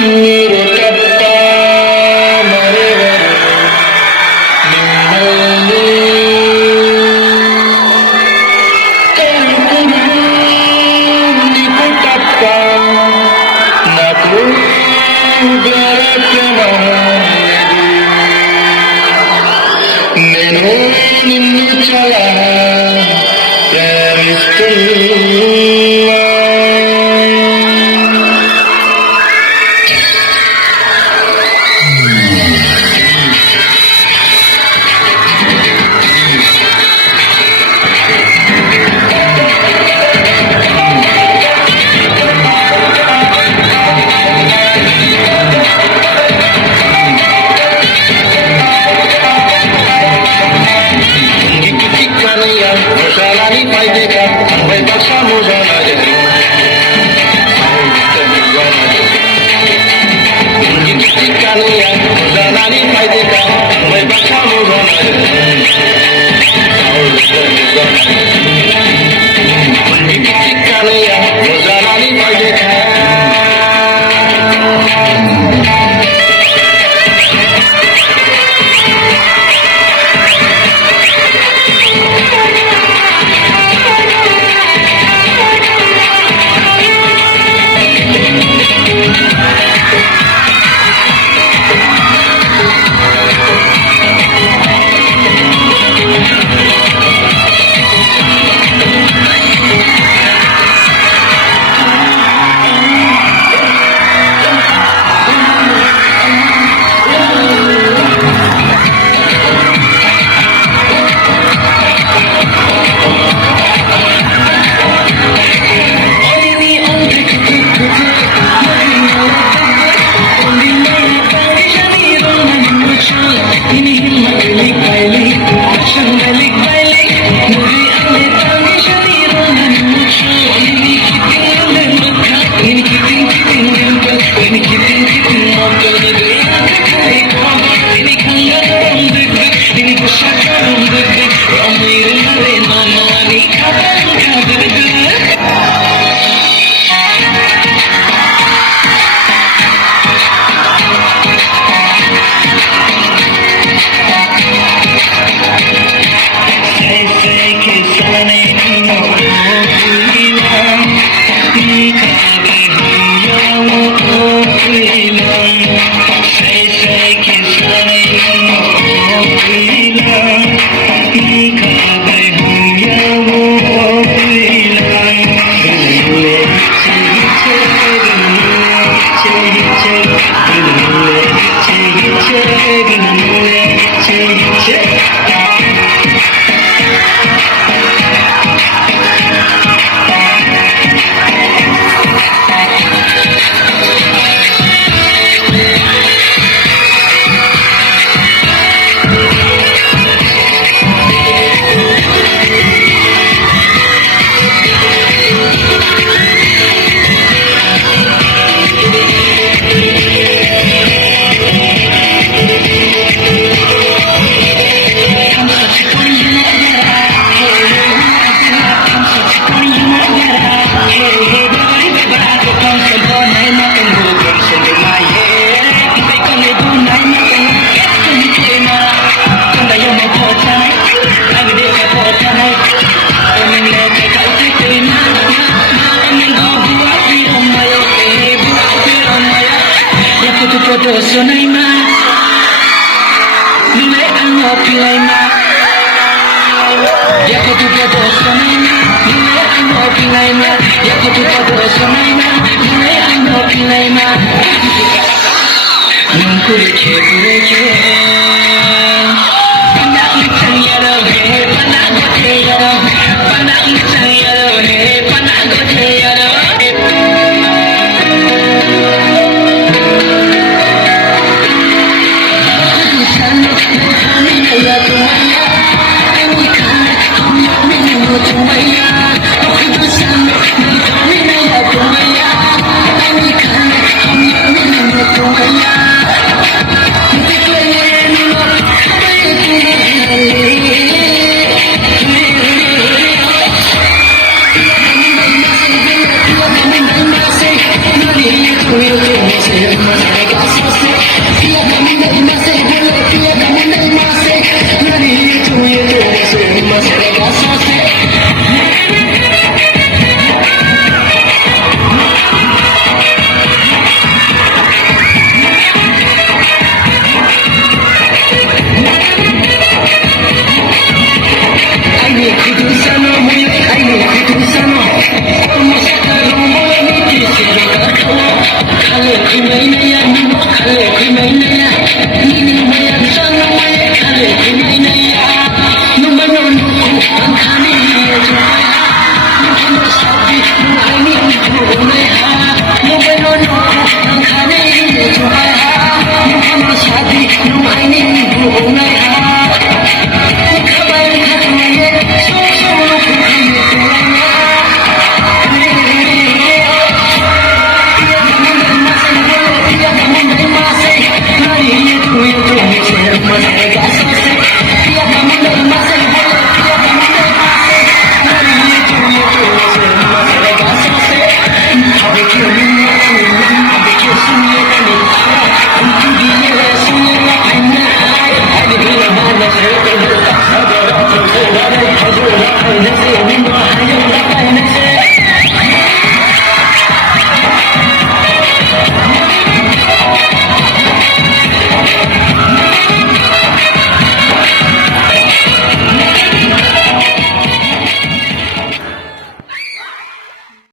మీరు తప్ప మరెవరు మిమ్మల్ని కనుకును నీకు తప్ప నాకు దొరకలేదు. నేను నిన్ను చాలా ప్రేమిస్తున్నా. Sonaima, nilai amo pilaima. Ya ko tu pada sonaima, nilai amo pilaima. Ya ko tu pada sonaima, nilai amo pilaima. Nungkureke. Panak litang yaro he, panak gote yaro. Panak litang yaro he, panak gote yaro. khale khimai na ya ni mo khale khimai na ya ni ni mo ya sang mo ya khale khimai na ya no ma no no an khani ye jo no no sabi no ai ni ko na ya no ma no no an khani ye jo no no sabi no ai ni ko na ya khabar khatme ye so so no ko ye to na Let's see.